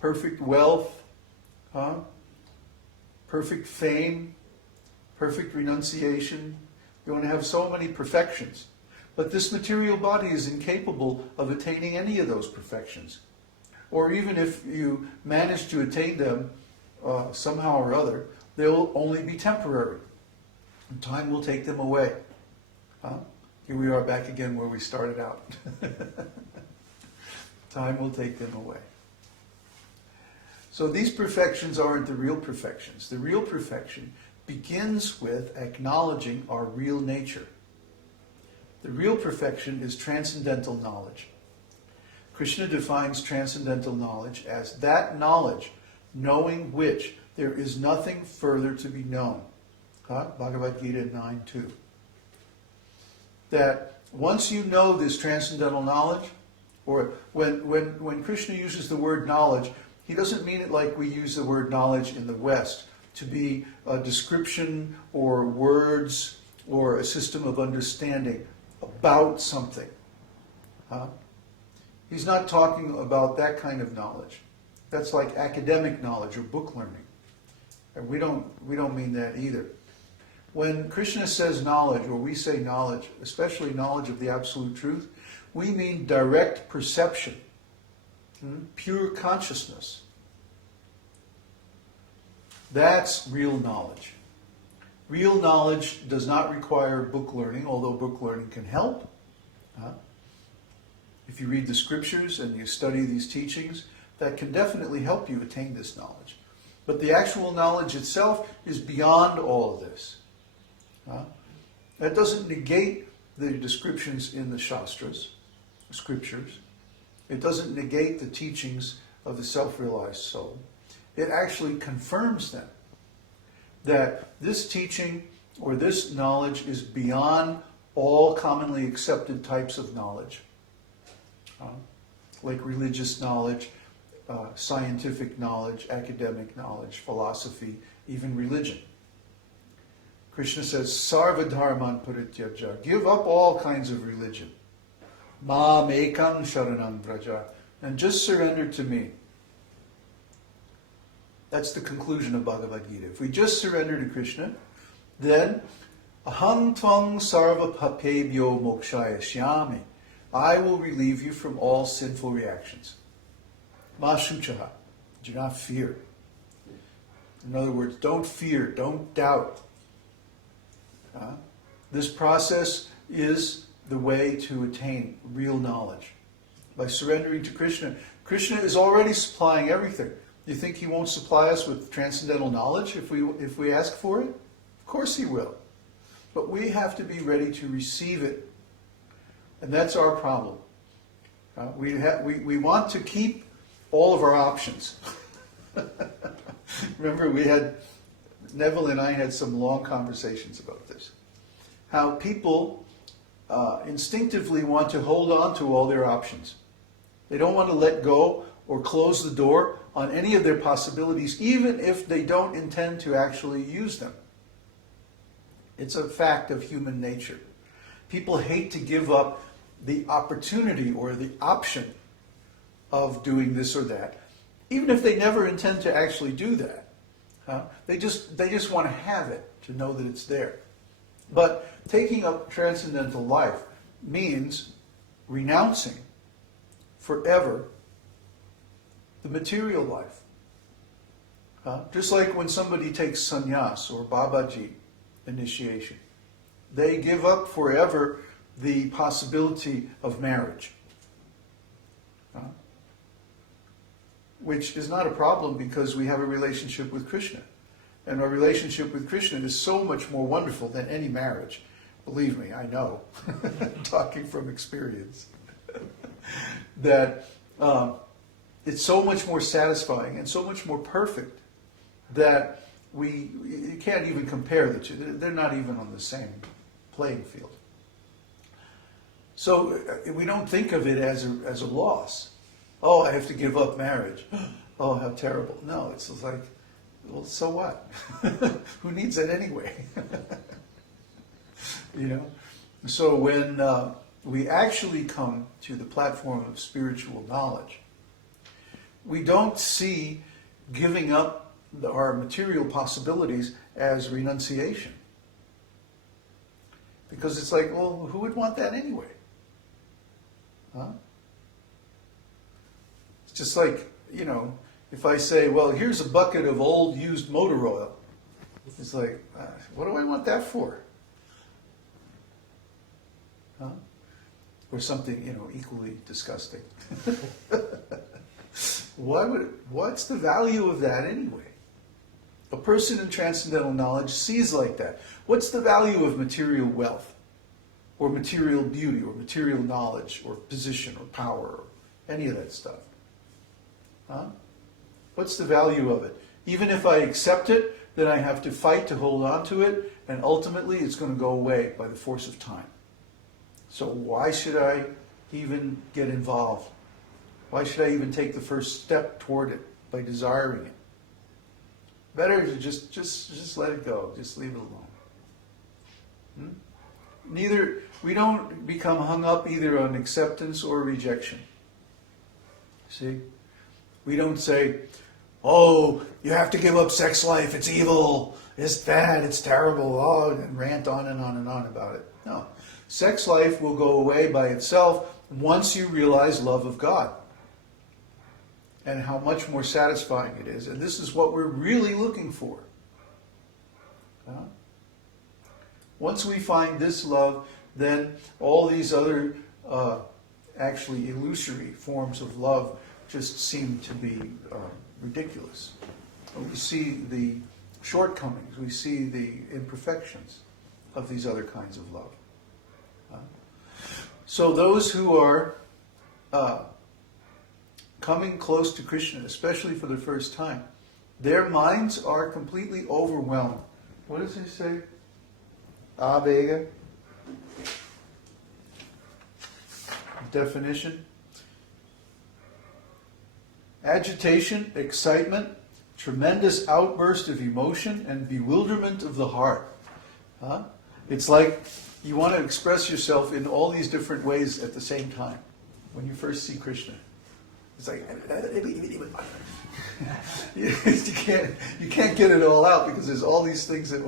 perfect wealth, perfect fame, perfect renunciation. You want to have so many perfections. But this material body is incapable of attaining any of those perfections. Or even if you manage to attain them somehow or other, they'll only be temporary. And time will take them away. Here we are back again where we started out. Time will take them away. So these perfections aren't the real perfections. The real perfection begins with acknowledging our real nature. The real perfection is transcendental knowledge. Krishna defines transcendental knowledge as that knowledge knowing which there is nothing further to be known. Bhagavad Gita 9:2. That once you know this transcendental knowledge, or when Krishna uses the word knowledge, he doesn't mean it like we use the word knowledge in the West, to be a description or words or a system of understanding about something. He's not talking about that kind of knowledge. That's like academic knowledge or book learning. And we don't mean that either. When Krishna says knowledge, or we say knowledge, especially knowledge of the absolute truth, we mean direct perception, pure consciousness. That's real knowledge. Real knowledge does not require book learning, although book learning can help. If you read the scriptures and you study these teachings, that can definitely help you attain this knowledge. But the actual knowledge itself is beyond all of this. That doesn't negate the descriptions in the Shastras, scriptures. It doesn't negate the teachings of the self-realized soul. It actually confirms them. That this teaching or this knowledge is beyond all commonly accepted types of knowledge. Like religious knowledge, scientific knowledge, academic knowledge, philosophy, even religion. Krishna says, Sarva dharman parityaja. Give up all kinds of religion. Mam ekam sharanam vraja. And just surrender to me. That's the conclusion of Bhagavad Gita. If we just surrender to Krishna, then aham tvang sarva papebhyo mokshaya shyami. I will relieve you from all sinful reactions. Ma shuchaha. Do not fear. In other words, don't fear, don't doubt. This process is the way to attain real knowledge. By surrendering to Krishna, Krishna is already supplying everything. You think he won't supply us with transcendental knowledge if we ask for it? Of course he will. But we have to be ready to receive it. And that's our problem. We want to keep all of our options. Remember, Neville and I had some long conversations about this. How people instinctively want to hold on to all their options. They don't want to let go or close the door on any of their possibilities, even if they don't intend to actually use them. It's a fact of human nature. People hate to give up the opportunity or the option of doing this or that, even if they never intend to actually do that. They just want to have it, to know that it's there. But taking up transcendental life means renouncing forever the material life. Just like when somebody takes sannyas or Babaji initiation, they give up forever the possibility of marriage. Which is not a problem because we have a relationship with Krishna. And our relationship with Krishna is so much more wonderful than any marriage. Believe me, I know. Talking from experience. That it's so much more satisfying and so much more perfect that you can't even compare the two. They're not even on the same playing field. So we don't think of it as a loss. Oh, I have to give up marriage. Oh, how terrible. No, it's like, well, so what? Who needs that anyway? So when we actually come to the platform of spiritual knowledge, we don't see giving up our material possibilities as renunciation. Because it's like, well, who would want that anyway? Huh? It's just like, if I say, well, here's a bucket of old used motor oil. It's like, what do I want that for? Huh? Or something, equally disgusting. What's the value of that anyway? A person in transcendental knowledge sees like that. What's the value of material wealth, or material beauty, or material knowledge, or position, or power, or any of that stuff? Huh? What's the value of it? Even if I accept it, then I have to fight to hold on to it, and ultimately it's going to go away by the force of time. So why should I even get involved? Why should I even take the first step toward it by desiring it? Better to just let it go. Just leave it alone. We don't become hung up either on acceptance or rejection. See? We don't say, oh, you have to give up sex life, it's evil, it's bad, it's terrible, and rant on and on and on about it. No. Sex life will go away by itself once you realize love of God and how much more satisfying it is. And this is what we're really looking for. Once we find this love, then all these other actually illusory forms of love just seem to be ridiculous. We see the shortcomings, we see the imperfections of these other kinds of love. So those who are coming close to Krishna, especially for the first time, their minds are completely overwhelmed. What does he say? Āvega. Definition. Agitation, excitement, tremendous outburst of emotion, and bewilderment of the heart. Huh? It's like you want to express yourself in all these different ways at the same time when you first see Krishna. It's like you can't get it all out because there's all these things that.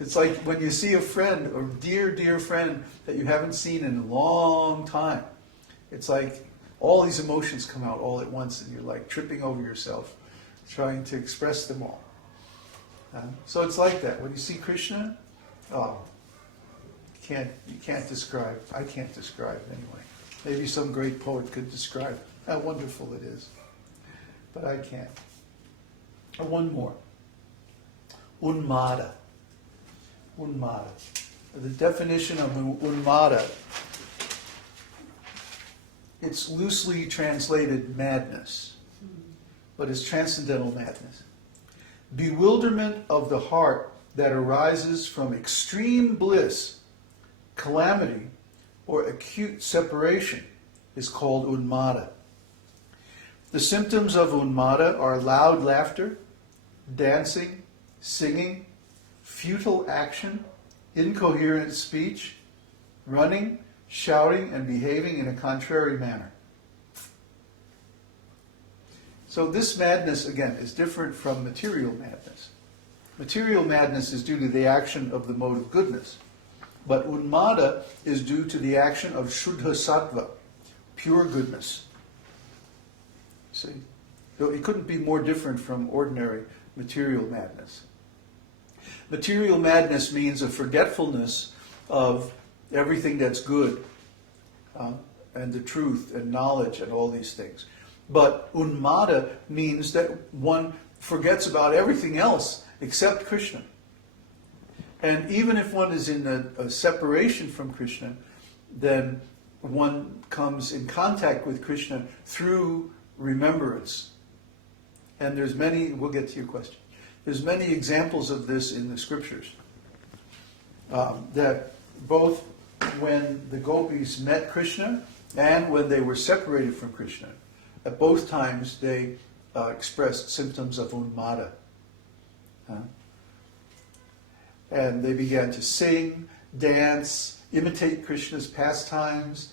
It's like when you see a friend, a dear friend that you haven't seen in a long time. It's like all these emotions come out all at once, and you're like tripping over yourself, trying to express them all. So it's like that when you see Krishna. You can't describe. I can't describe anyway. Maybe some great poet could describe how wonderful it is, but I can't. One more. Unmāda. Unmāda. The definition of unmāda, it's loosely translated madness, but it's transcendental madness. Bewilderment of the heart that arises from extreme bliss, calamity, or acute separation is called unmāda. The symptoms of unmāda are loud laughter, dancing, singing, futile action, incoherent speech, running, shouting, and behaving in a contrary manner. So this madness, again, is different from material madness. Material madness is due to the action of the mode of goodness. But unmāda is due to the action of shuddha sattva, pure goodness. See? So it couldn't be more different from ordinary material madness. Material madness means a forgetfulness of everything that's good, and the truth and knowledge and all these things. But unmāda means that one forgets about everything else except Krishna. And even if one is in a separation from Krishna, then one comes in contact with Krishna through remembrance. And there's many, we'll get to your question, there's many examples of this in the scriptures. That both when the gopis met Krishna and when they were separated from Krishna, at both times they expressed symptoms of unmāda. And they began to sing, dance, imitate Krishna's pastimes,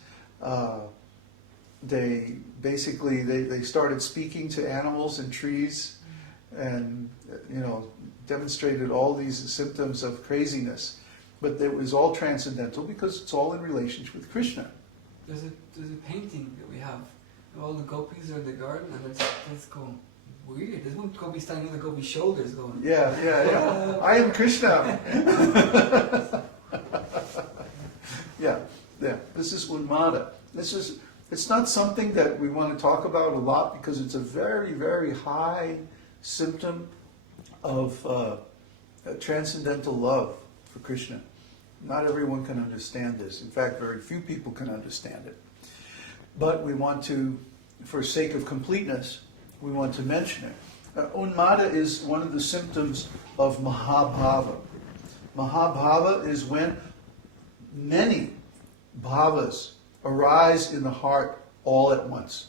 they basically they started speaking to animals and trees, and demonstrated all these symptoms of craziness. But it was all transcendental because it's all in relationship with Krishna. There's a painting that we have. All the gopis are in the garden, and it's going weird. There's one gopi standing on the gopi's shoulders going... Yeah. I am Krishna. Yeah. This is unmāda. It's not something that we want to talk about a lot because it's a very, very high symptom of transcendental love for Krishna. Not everyone can understand this. In fact, very few people can understand it. But we want to, for sake of completeness, we want to mention it. Unmāda is one of the symptoms of mahabhava. Mahabhava is when many bhavas arise in the heart all at once.